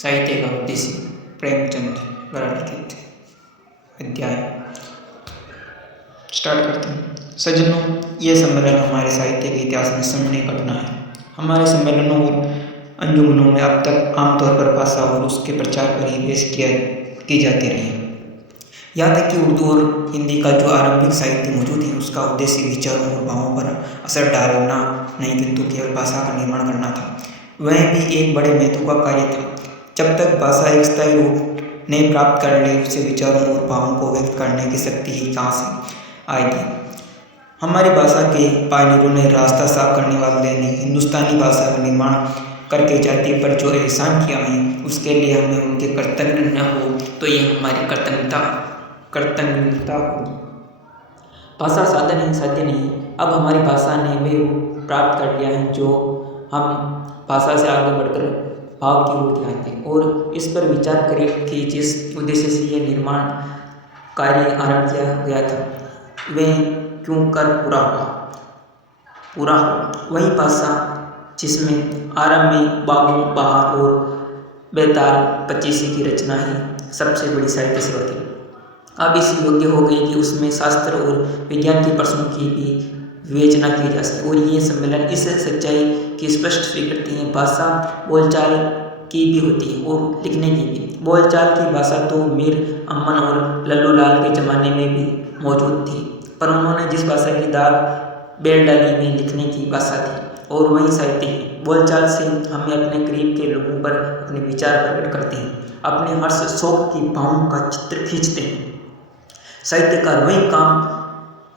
साहित्य का उद्देश्य प्रेमचंद द्वारा लिखित अध्याय स्टार्ट करते हैं। सज्जनों, यह सम्मेलन हमारे साहित्य के इतिहास में स्मरणीय घटना है। हमारे सम्मेलनों और अंजुमनों में अब तक आमतौर पर भाषा और उसके प्रचार पर ही बहस की जाती रही है। यहाँ तक कि उर्दू और हिंदी का जो आरंभिक साहित्य मौजूद है, उसका उद्देश्य विचारों और भावों पर असर डालना नहीं, किंतु केवल भाषा का निर्माण करना था। वह भी एक बड़े महत्व का कार्य था। जब तक भाषा एक स्थायी रूप नहीं प्राप्त कर ले, उसे विचारों और भावों को व्यक्त करने की शक्ति ही कहाँ से आएगी। हमारी भाषा के पायनियरों ने, रास्ता साफ करने वाले ने हिंदुस्तानी भाषा का निर्माण करके जाति पर जो एहसान किया है, उसके लिए हमें उनके कर्तव्य न हो तो ये हमारी कर्तव्यता हो। भाषा साधन है, साध्य नहीं। अब हमारी भाषा ने वे रूप प्राप्त कर लिया है जो हम भाषा से आगे बढ़कर भाव की ओर ध्यान दें और इस पर विचार करें कि जिस उद्देश्य से यह निर्माण कार्य आरंभ किया गया था, वह क्यों कर पूरा हो। वही भाषा जिसमें आरंभ में बाबू, बहार और बेताल पच्चीसी की रचना ही सबसे बड़ी साहित्य सेवा थी, अब इस योग्य हो गई कि उसमें शास्त्र और विज्ञान के प्रश्नों की भी विवेचना की जा सके। और ये सम्मेलन इस सच्चाई की स्पष्ट स्वीकृति है। भाषा बोलचाल की भी होती है और लिखने की भी। बोलचाल की भाषा तो मीर अमन और लल्लू लाल के ज़माने में भी मौजूद थी, पर उन्होंने जिस भाषा की दाग बेल डाली में लिखने की भाषा थी, और वही साहित्य है। बोलचाल से हमें अपने करीब के लोगों पर अपने विचार प्रकट करते हैं, अपने हर्ष शोक की भावों का चित्र खींचते हैं। साहित्यकार वही काम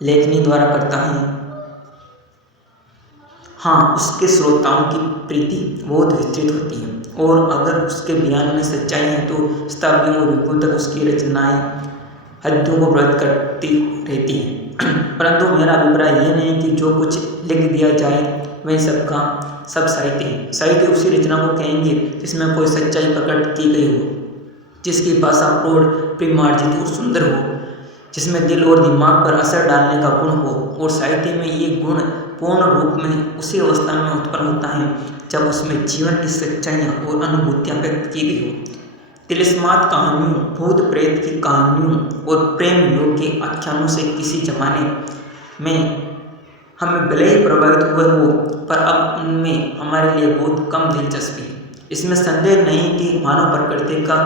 लेखनी द्वारा करता है। हाँ, उसके श्रोताओं की प्रीति बहुत विस्तृत होती है और अगर उसके बयान में सच्चाई है तो शताब्दियों और युगों तक उसकी रचनाएं हद्दों को प्रकट करती रहती हैं। परंतु मेरा अभिप्राय यह नहीं कि जो कुछ लिख दिया जाए वह सबका सब साहित्य है। साहित्य उसी रचना को कहेंगे जिसमें कोई सच्चाई प्रकट की गई हो, जिसकी भाषा प्रौढ़, प्रेमार्जित और सुंदर हो, जिसमें दिल और दिमाग पर असर डालने का गुण हो। और साहित्य में ये गुण पूर्ण रूप में उसी अवस्था में उत्पन्न होता है जब उसमें जीवन की सच्चाइयाँ और अनुभूतियाँ व्यक्त की गई हो। तिलिस्मात कहानियों, भूत प्रेत की कहानियों और प्रेम योग के आख्यानों से किसी जमाने में हमें भले ही प्रभावित हुए हो, पर अब उनमें हमारे लिए बहुत कम दिलचस्पी है। इसमें संदेह नहीं कि मानव प्रकृति का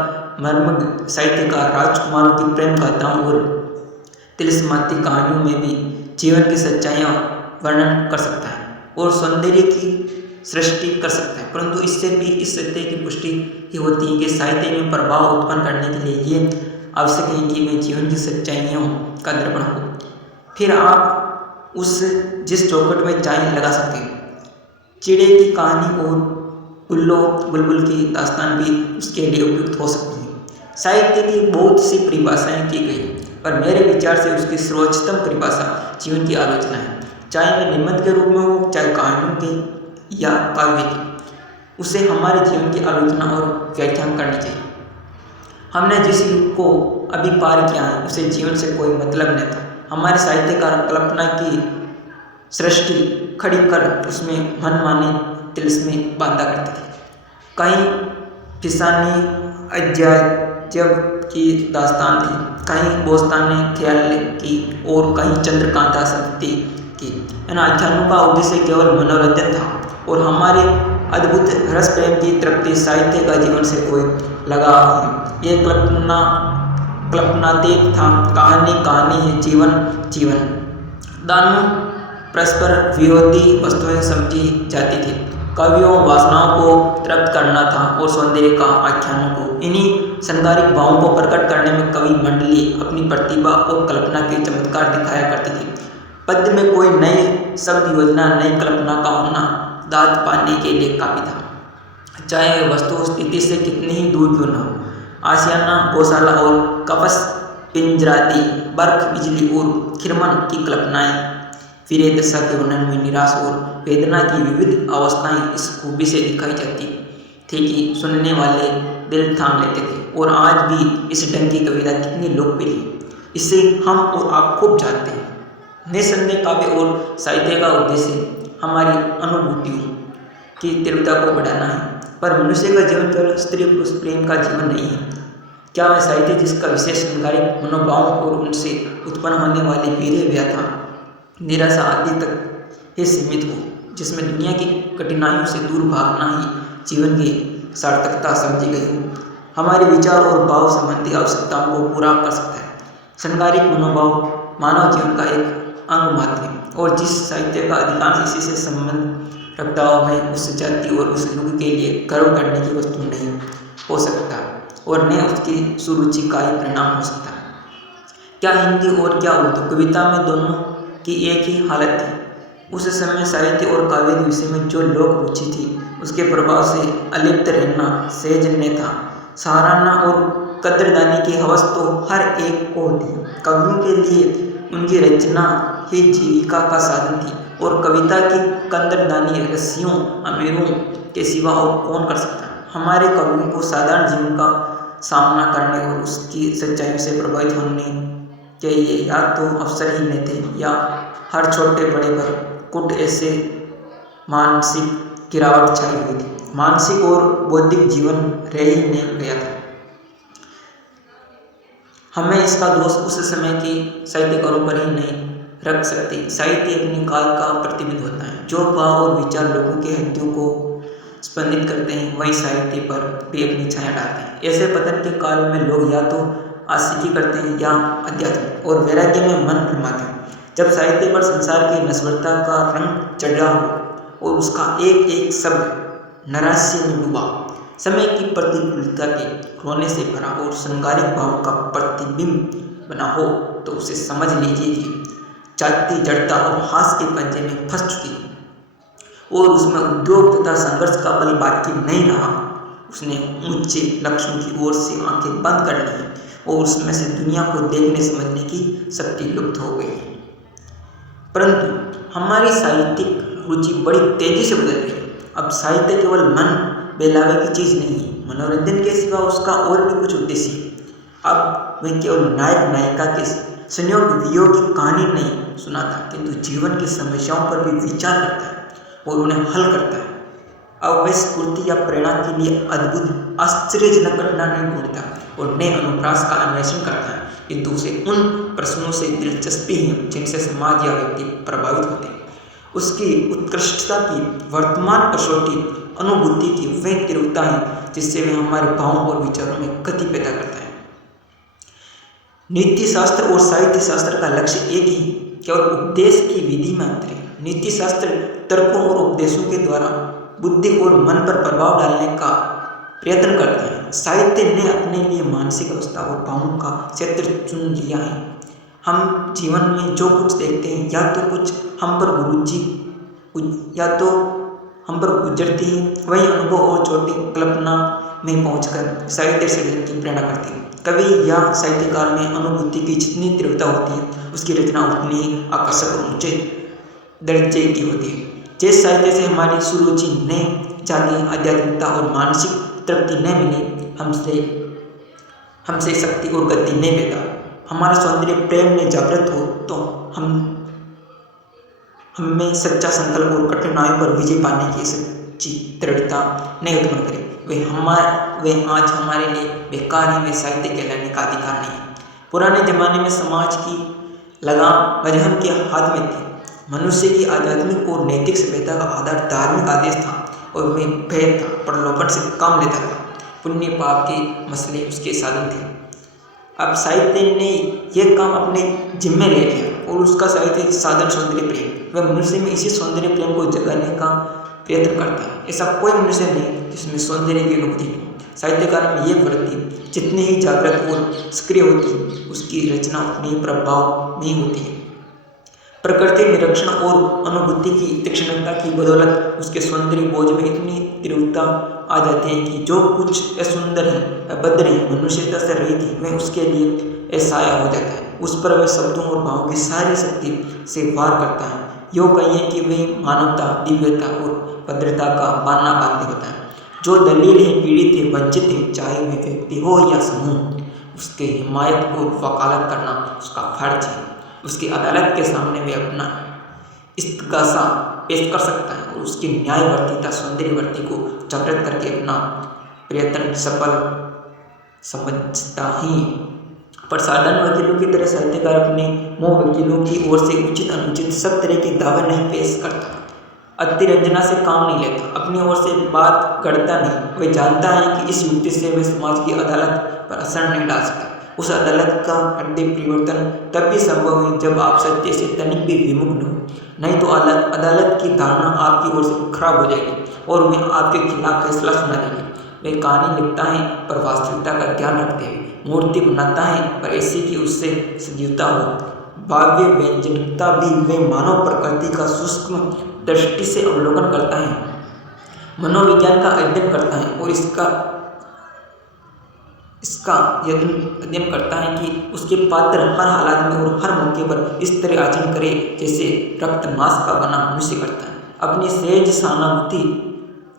मर्म साहित्यकार राजकुमारों की प्रेम गाथाओं और तिलिस्माती कहानियों में भी जीवन की सच्चाइयाँ वर्णन कर सकता है और सौंदर्य की सृष्टि कर सकता है, परंतु इससे भी इस सत्य की पुष्टि ही होती है कि साहित्य में प्रभाव उत्पन्न करने के लिए ये आवश्यक है कि वे जीवन की सच्चाइयों का दर्पण हो। फिर आप उस जिस चौखट में चाय लगा सकते हैं। चिड़े की कहानी और उल्लू बुलबुल की दास्तान भी उसके लिए उपयुक्त हो सकती है। साहित्य की बहुत सी परिभाषाएं की गई, पर मेरे विचार से उसकी सर्वोच्चतम परिभाषा जीवन की आलोचना है। चाहे वह निबंध के रूप में हो, चाहे कहानियों के या काव्य की, उसे हमारे जीवन की आलोचना और व्याख्यान करनी चाहिए। हमने जिस युग को अभी पार किया है, उसे जीवन से कोई मतलब नहीं था। हमारे साहित्यकार कल्पना की सृष्टि खड़ी कर उसमें मनमाने तिलिस्मे बांधा करते थे। कहीं फिसानी अजायब की दास्तान थी, कहीं बोस्ताने ख्याल की और कहीं चंद्रकांता सत्य की। इन आख्यानों का उद्देश्य केवल मनोरंजन था और हमारे अद्भुत रस प्रेम की तृप्ति। साहित्य का जीवन से कोई लगाव नहीं। ये कल्पनातीत था। कहानी है, जीवन। दोनों परस्पर विरोधी वस्तुएं समझी जाती थी। कवियों वासनाओं को तृप्त करना था और सौंदर्य का आख्यानों को। इन्हीं संगारिक भावों को प्रकट करने में कवि मंडली अपनी प्रतिभा और कल्पना के चमत्कार दिखाया करती थी। पद्य में कोई नई शब्द योजना, नई कल्पना का होना दाद पाने के लिए काफी था, चाहे वस्तु स्थिति से कितनी ही दूर क्यों न हो। आशियाना, गौशाला और कपस पिंजरादी, बर्फ, बिजली और खिरमन की कल्पनाएं वीर दशा के वर्णन में निराश और वेदना की विविध अवस्थाएं इस खूबी से दिखाई जाती थी कि सुनने वाले दिल थाम लेते थे। और आज भी इस ढंग की कविता कितनी लोकप्रिय है, इसे हम और आप खूब जानते हैं। निसंदेह काव्य और साहित्य का उद्देश्य हमारी अनुभूतियों की तीव्रता को बढ़ाना है। पर मनुष्य का जीवन केवल स्त्री पुरुष प्रेम का जीवन नहीं है। क्या वह साहित्य जिसका विशेष वैचारिक मनोभाव और उनसे उत्पन्न होने वाली वीर्य व्यथा निराशा आदि तक ही सीमित हो, जिसमें दुनिया की कठिनाइयों से दूर भागना ही जीवन की सार्थकता समझी गई हो, हमारे विचार और भाव संबंधी आवश्यकताओं को पूरा कर सकता है। शृंगारिक मनोभाव मानव जीवन का एक अंग मात्र है और जिस साहित्य का अधिकांश इसी से संबंध रखता हो वह उस जाति और उस युग के लिए गर्व करने की वस्तु नहीं हो सकता और न उसकी सुरुचि का ही परिणाम हो सकता है। क्या हिंदी और क्या उर्दू, कविता में दोनों की एक ही हालत थी। उस समय साहित्य और काव्य के विषय में जो लोक रुचि थी उसके प्रभाव से अलिप्त रहना सहज नहीं था। सराहना और कद्रदानी की हवस तो हर एक को होती है। कवियों के लिए उनकी रचना ही जीविका का साधन थी और कविता की कद्रदानी रसियों अमीरों के सिवा और कौन कर सकता है। हमारे कवियों को साधारण जीवन का सामना करने और उसकी सच्चाइयों से प्रभावित होने के लिए या तो अवसर ही नहीं थे या हर छोटे बड़े पर कुछ ऐसे मानसिक गिरावट छाई हुई थी। मानसिक और बौद्धिक जीवन रह ही नहीं गया था। हमें इसका दोष उस समय के साहित्यकारों पर ही नहीं रख सकते। साहित्य अपने काल का प्रतिबिंब होता है। जो भाव और विचार लोगों के हृदयों को स्पंदित करते हैं वही साहित्य पर भी अपनी छाया डालते हैं। ऐसे पतन के काल में लोग या तो आशिकी करते हैं या अध्यात्म और वैराग्य में मन रमाते हैं। जब साहित्य पर संसार की नश्वरता का रंग चढ़ा हो और उसका एक एक शब्द नैराश्य में डूबा, समय की प्रतिकूलता के रोने से भरा और श्रृंगारिक भाव का प्रतिबिंब बना हो, तो उसे समझ लीजिए कि जाति जड़ता और हास के पंजे में फंस चुकी है और उसमें उद्योग तथा संघर्ष का बल बाकी नहीं रहा। उसने ऊंचे लक्ष्यों की ओर से आंखें बंद कर ली और उसमें से दुनिया को देखने समझने की शक्ति लुप्त हो गई है। परंतु हमारी साहित्यिक रुचि बड़ी तेजी से बदल रही है। अब साहित्य केवल मन बहलावे की चीज़ नहीं है, मनोरंजन के सिवा उसका और भी कुछ उद्देश्य है। अब वह केवल नायक नायिका के संयोग वियोग की कहानी नहीं सुनाता, किंतु जीवन की समस्याओं पर भी विचार करता है और उन्हें हल करता है। अब वह स्फूर्ति या प्रेरणा के लिए अद्भुत आश्चर्यजनक घटना नहीं ढूंढता और नए अनुप्रास का अन्वेषण करता है, किंतु उसे उन प्रश्नों से दिलचस्पी है जिनसे समाज या व्यक्ति प्रभावित होते हैं। उसकी उत्कृष्टता की वर्तमान कसौटी अनुभूति की वह तीव्रता है जिससे वह हमारे भावों और विचारों में गति पैदा करता है। नीति शास्त्र और साहित्य शास्त्र का लक्ष्य एक ही, केवल उपदेश की विधि में अंतर है। नीति शास्त्र तर्कों और उपदेशों के द्वारा बुद्धि और मन पर प्रभाव डालने का प्रयत्न करते हैं। साहित्य ने अपने लिए मानसिक अवस्था और भावों का क्षेत्र चुन लिया है। हम जीवन में जो कुछ देखते हैं या तो कुछ हम पर गुरुजी या तो हम पर गुजरती है, वही अनुभव और छोटी कल्पना में पहुंचकर साहित्य सृजन की प्रेरणा करती है। कवि या साहित्यकार में अनुभूति की जितनी तीव्रता होती है उसकी रचना उतनी ही आकर्षक और ऊंचे दर्जे की होती है। जिस साहित्य से हमारी सुरुचि न जागे, आध्यात्मिकता और मानसिक तृप्ति न मिले, हमसे शक्ति और गति न पैदा, हमारा सौंदर्य प्रेम में जागृत हो, तो हमें सच्चा संकल्प और कठिनाइयों पर विजय पाने की सच्ची दृढ़ता नहीं उत्पन्न करे, वे आज हमारे लिए बेकार है, वे साहित्य कहलाने का अधिकार नहीं है। पुराने जमाने में समाज की लगाम मजहब के हाथ में थी। मनुष्य की आध्यात्मिक और नैतिक सभ्यता का आधार धार्मिक आदेश था और वह भेद था, प्रलोभन से काम लेता था। पुण्य पाप के मसले उसके साधन थे। अब साहित्य ने यह काम अपने जिम्मे ले लिया और उसका साहित्य साधन सौंदर्य प्रेम, वह मनुष्य में इसी सौंदर्य प्रेम को जगाने का प्रयत्न करता है। ऐसा कोई मनुष्य नहीं जिसमें सौंदर्य की अनुभूति हो। साहित्यकार में यह वृत्ति जितनी ही जागृत और सक्रिय होती है, उसकी रचना उतनी ही प्रभाव में होती है। प्रकृति निरीक्षण और अनुभूति की तीक्ष्णता की बदौलत उसके सौंदर्य बोझ में इतनी तीव्रता आ जाती है कि जो कुछ असुंदर है, अभद्र है, मनुष्यता से रहित है, वह उसके लिए असाया हो जाता है। उस पर वह शब्दों और भावों की सारी शक्ति से वार करता है। यूँ कहिए कि वह मानवता, दिव्यता और भद्रता का बाना बांधे होता है। जो दलील है, पीड़ित है, वंचित है, चाहे वह व्यक्ति हो या समूह, उसके हिमायत और वकालत करना उसका फर्ज है। उसकी अदालत के सामने वे अपना इस्तगासा पेश कर सकता है और उसकी न्यायवर्तिता सौंदर्यवर्ती को जागृत करके अपना प्रयत्न सफल समझता ही। पर साधारण वकीलों की तरह साहित्यकार अपने मोह वकीलों की ओर से उचित अनुचित सब तरह के दावे नहीं पेश करता, अतिरंजना से काम नहीं लेता, अपनी ओर से बात गढ़ता नहीं। वह जानता है कि इस युक्ति से वह समाज की अदालत पर असर नहीं डाल सकता। उस अदालत का हृदय परिवर्तन तब भी संभव है जब आप सत्य से तनिक भी विमुख न हो, नहीं तो अदालत की धारणा आपकी ओर से खराब हो जाएगी और वह आपके खिलाफ फैसला सुना देगी। वह कहानी लिखता है पर वास्तविकता का ध्यान रखते हुए, मूर्ति बनाता है पर ऐसी कि उससे सजीवता हो, भाव्य व्यंजनता भी। वह मानव प्रकृति का सूक्ष्म दृष्टि से अवलोकन करता है, मनोविज्ञान का अध्ययन करता है और इसका अध्ययन करता है कि उसके पात्र हर हालात में और हर मौके पर इस तरह आचरण करे जैसे रक्त मांस का बना मनुष्य करता है। अपनी सहज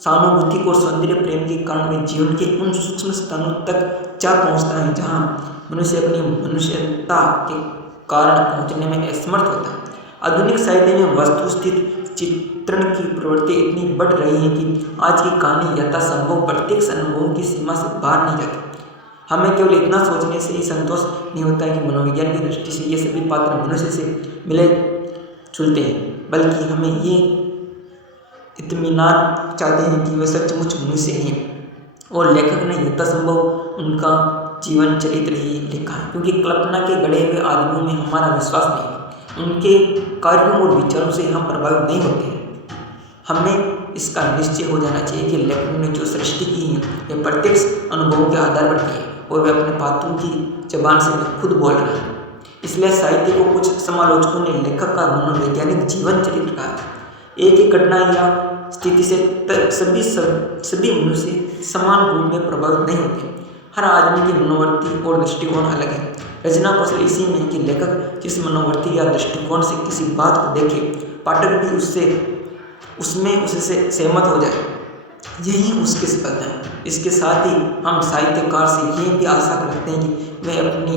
सहानुभूति और सौंदर्य प्रेम के कारण वे जीवन के उन सूक्ष्म स्थानों तक जा पहुँचता है जहाँ मनुष्य अपनी मनुष्यता के कारण पहुँचने में असमर्थ होता है। आधुनिक साहित्य में वस्तुस्थित चित्रण की प्रवृत्ति इतनी बढ़ रही है कि आज की कहानी यथासंभव प्रत्यक्ष अनुभवों की सीमा से बाहर नहीं जाती। हमें केवल इतना सोचने से ही संतोष नहीं होता है कि मनोविज्ञान की दृष्टि से ये सभी पात्र मनुष्य से मिले जुलते हैं, बल्कि हमें ये इत्मीनान चाहते हैं कि वे सचमुच मनुष्य हैं और लेखक ने यथासंभव उनका जीवन चरित्र ही लिखा है, क्योंकि कल्पना के गढ़े हुए आदमियों में हमारा विश्वास नहीं है, उनके कार्यों और विचारों से हम प्रभावित नहीं होते हैं। हमें इसका निश्चय हो जाना चाहिए कि लेखकों ने जो सृष्टि की है वे प्रत्यक्ष अनुभवों के आधार पर की है और वे अपने पात्रों की जबान से खुद बोल रहे हैं। इसलिए साहित्य को कुछ समालोचकों ने लेखक का मनोवैज्ञानिक जीवन चरित्र कहा। एक ही घटना या स्थिति से सभी मनुष्य समान रूप में प्रभावित नहीं होते। हर आदमी की मनोवृत्ति और दृष्टिकोण अलग है। रचना कौशल इसी में है कि लेखक जिस मनोवृत्ति या दृष्टिकोण से किसी बात को देखे, पाठक भी उससे सहमत हो जाए, यही उसकी सफलता है। इसके साथ ही हम साहित्यकार से ये भी आशा करते हैं कि वह अपनी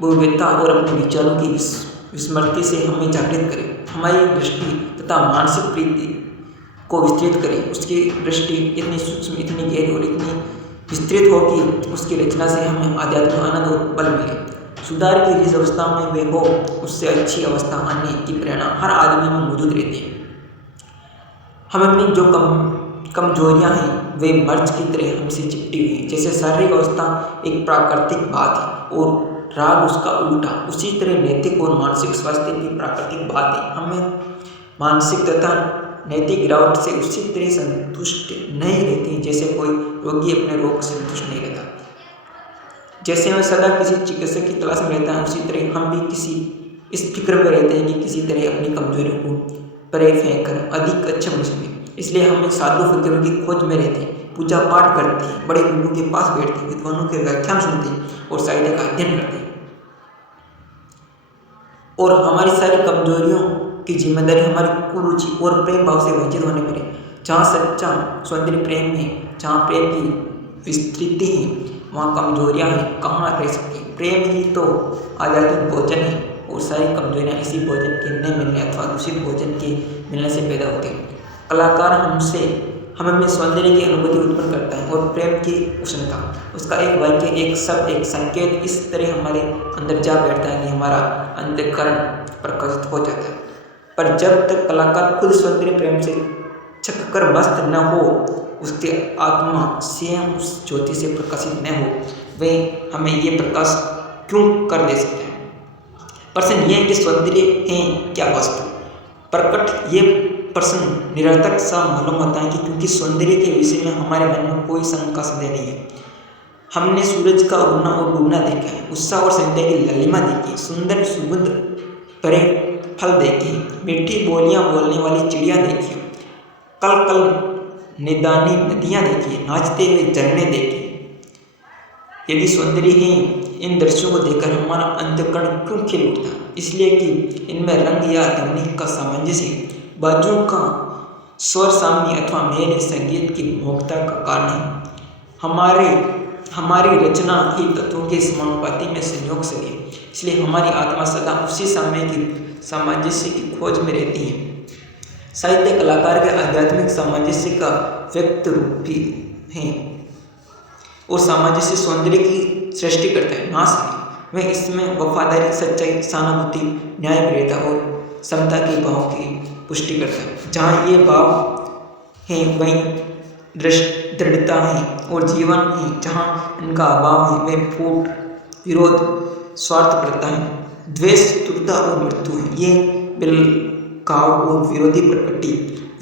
भव्यता और अपने विचारों की विस्मृति से हमें जागृत करे, हमारी दृष्टि तथा मानसिक प्रीति को विस्तृत करे। उसकी दृष्टि इतनी सूक्ष्म, इतनी गहरी और इतनी विस्तृत हो कि उसकी रचना से हमें आध्यात्मिक आनंद और बल मिले। सुधार की जिस अवस्था में वे हो, उससे अच्छी अवस्था आने की प्रेरणा हर आदमी में मौजूद रहती है। हम अपनी जो कमजोरियां हैं वे मर्ज की तरह हमसे चिपटी हुई हैं। जैसे शारीरिक अवस्था एक प्राकृतिक बात है और राग उसका उल्टा, उसी तरह नैतिक और मानसिक स्वास्थ्य भी प्राकृतिक बात है। हमें मानसिक तथा नैतिक गिरावट से उसी तरह संतुष्ट नहीं रहती जैसे कोई रोगी अपने रोग से संतुष्ट नहीं रहता। जैसे हमें सदा किसी चिकित्सक की तलाश में रहता है, उसी तरह हम भी इस फिक्र में रहते हैं कि किसी तरह अपनी कमजोरियों को परे फेंक कर अधिक अच्छे मनुष्य में। इसलिए हम साधु फकीरों की खोज में रहते हैं, पूजा पाठ करते हैं, बड़े गुरु के पास बैठते हैं, विद्वानों के व्याख्यान सुनते हैं और साहित्य का अध्ययन करते हैं। और हमारी सारी कमजोरियों की जिम्मेदारी हमारी कुरुचि और प्रेम भाव से वंचित होने पर है। जहाँ सच्चा सौंदर्य प्रेम है, जहाँ प्रेम की विस्तृति है, वहाँ कमजोरियाँ हैं कहाँ रह सकती हैं। प्रेम ही तो आध्यात्मिक भोजन है और सारी कमजोरियाँ इसी भोजन के न मिलने अथवा दूषित भोजन के मिलने से पैदा होती हैं। कलाकार हमें सौंदर्य की अनुभूति उत्पन्न करता है और प्रेम की उष्णता, उसका एक वाक्य, एक शब्द, एक संकेत इस तरह हमारे अंदर जा बैठता है कि हमारा अंतःकरण प्रकाशित हो जाता है। पर जब तक कलाकार खुद सौंदर्य प्रेम से छक कर मस्त न हो, उसकी आत्मा स्वयं उस ज्योति से प्रकाशित न हो, वे हमें ये प्रकाश क्यों कर दे सकते हैं। प्रश्न ये है कि सौंदर्य है क्या वस्तु? प्रकट ये प्रश्न निरर्थक सा मालूम होता है कि क्योंकि सौंदर्य के विषय में हमारे मन में कोई शंका संदेह नहीं है। हमने सूरज का उगना और डूबना देखा है, उत्साह और संध्या की ललिमा देखी, सुंदर सुगंध भरे फल देखे, मीठी बोलियां बोलने वाली चिड़िया देखी, कल कल निदानी नदियाँ देखी, नाचते हुए झरने देखे। यदि सौंदर्य है, इन दृश्यों को देखकर हमारा अंतःकरण क्यों खिल उठता? इसलिए कि इनमें रंग या ध्वनि का सामंजस्य, बाजुओं का स्वर सामनी अथवा मेल संगीत की मोहकता का कारण है। हमारी रचना ही तत्वों के समानुपाती में संयोग से है। इसलिए हमारी आत्मा सदा उसी समय की सामंजस्य की खोज में रहती है। साहित्य कलाकार के आध्यात्मिक सामंजस्य का व्यक्त रूप भी है और सामंजस्य सौंदर्य की सृष्टि करता है, नाश नहीं। वह इसमें वफादारी, सच्चाई, सहानुभूति, न्यायप्रियता और समता के भाव की पुष्टि करता है। जहाँ ये भाव हैं वहीं दृढ़ता है और जीवन है जहाँ इनका अभाव है वह फूट, विरोध, स्वार्थपरता है, द्वेष, तुरता और मृत्यु है। ये बिलकाव और विरोधी प्रकृति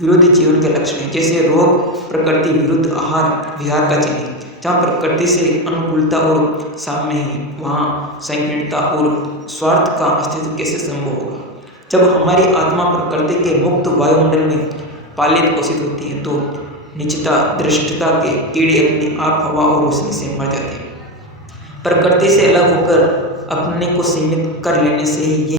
विरोधी जीवन के लक्षण हैं। जैसे रोग प्रकृति विरुद्ध आहार विहार का चिन्ह। जहाँ प्रकृति से अनुकूलता और साम्य है वहाँ संकीर्णता और स्वार्थ का अस्तित्व कैसे संभव होगा। जब हमारी आत्मा प्रकृति के मुक्त वायुमंडल में पालित पोषित होती है तो निजता, दृष्टता के कीड़े अपने आप हवा और रोशनी से मर जाते हैं। प्रकृति से अलग होकर अपने को सीमित कर लेने से ही ये